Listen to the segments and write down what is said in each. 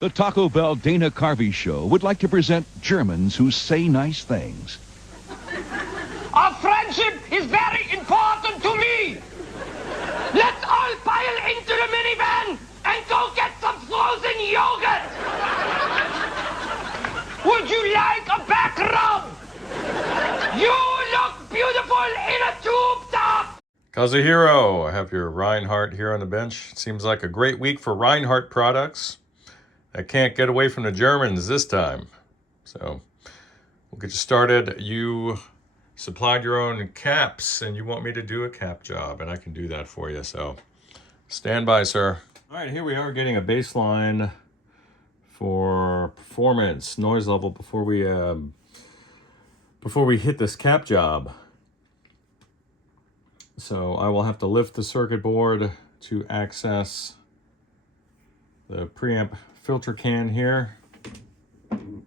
The Taco Bell Dana Carvey Show would like to present Germans who say nice things. Our friendship is very important to me. Let's all pile into the minivan and go get some frozen yogurt. Would you like a back rub? You look beautiful in a tube top. Kazuhiro, I have your Reinhardt here on the bench. Seems like a great week for Reinhardt products. I can't get away from the Germans this time. So we'll get you started. You supplied your own caps and you want me to do a cap job, and I can do that for you. So stand by, sir. All right, here we are getting a baseline for performance, noise level before we hit this cap job. So I will have to lift the circuit board to access the preamp filter can here. And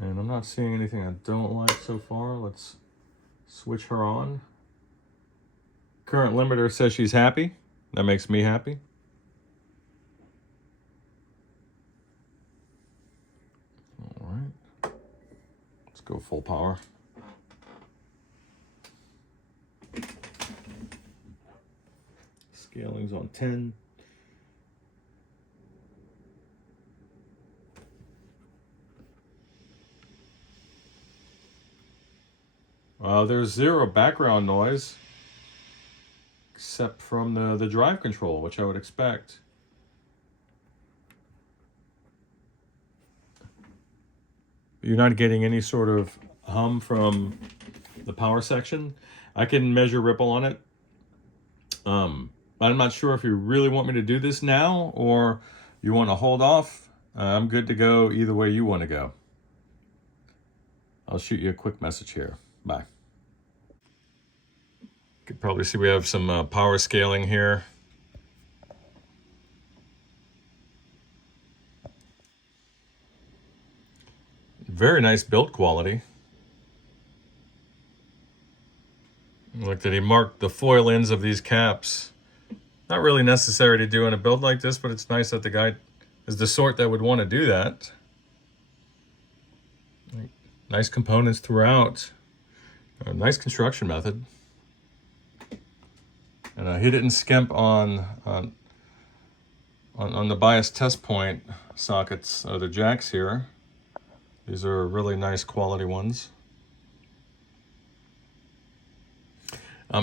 I'm not seeing anything I don't like so far. Let's switch her on. Current limiter says she's happy. That makes me happy. All right. Let's go full power. Scaling's on 10. There's zero background noise, except from the drive control, which I would expect. You're not getting any sort of hum from the power section. I can measure ripple on it. I'm not sure if you really want me to do this now or you want to hold off. I'm good to go either way you want to go. I'll shoot you a quick message here. Bye. You can probably see we have some power scaling here. Very nice build quality. Look that he marked the foil ends of these caps. Not really necessary to do in a build like this, but it's nice that the guy is the sort that would want to do that. Nice components throughout. A nice construction method. And he didn't skimp on the bias test point sockets, or the jacks here. These are really nice quality ones.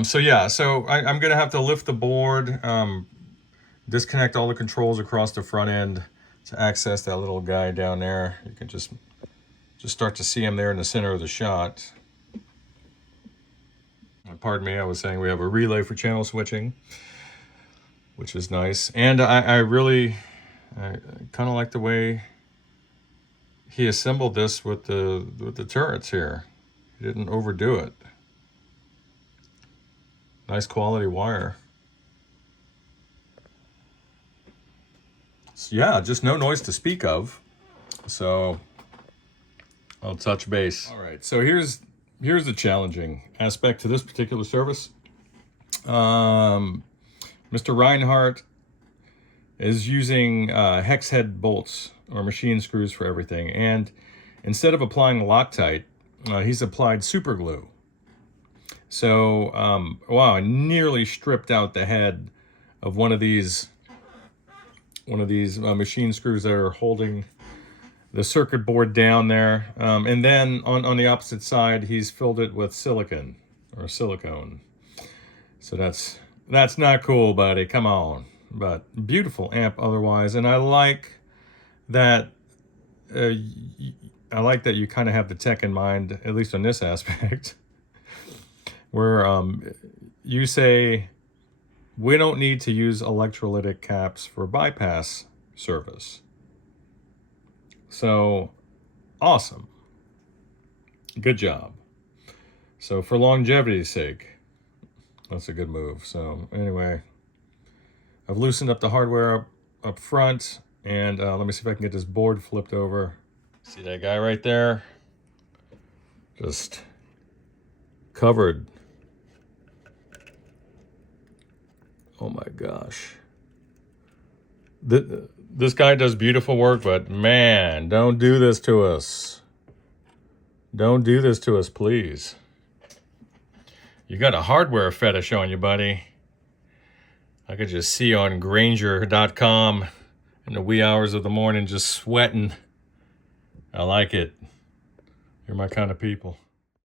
So yeah, so I'm gonna have to lift the board, disconnect all the controls across the front end to access that little guy down there. You can just start to see him there in the center of the shot. Pardon me, I was saying we have a relay for channel switching, which is nice. And I kind of like the way he assembled this with the turrets here. He didn't overdo it. Nice quality wire. So yeah, just no noise to speak of. So I'll touch base. All right, so here's the challenging aspect to this particular service. Mr. Reinhardt is using hex head bolts or machine screws for everything. And instead of applying Loctite, he's applied super glue. So, wow, I nearly stripped out the head of one of these machine screws that are holding the circuit board down there. And then on the opposite side, he's filled it with silicone or silicone. So that's not cool, buddy. Come on. But beautiful amp otherwise. And I like that you kind of have the tech in mind, at least on this aspect, where you say, we don't need to use electrolytic caps for bypass service. So, awesome. Good job. So for longevity's sake, that's a good move. So anyway, I've loosened up the hardware up front, and let me see if I can get this board flipped over. See that guy right there? Just covered. Oh my gosh. This guy does beautiful work, but man, don't do this to us. Don't do this to us, please. You got a hardware fetish on you, buddy. I could just see on Grainger.com in the wee hours of the morning just sweating. I like it. You're my kind of people.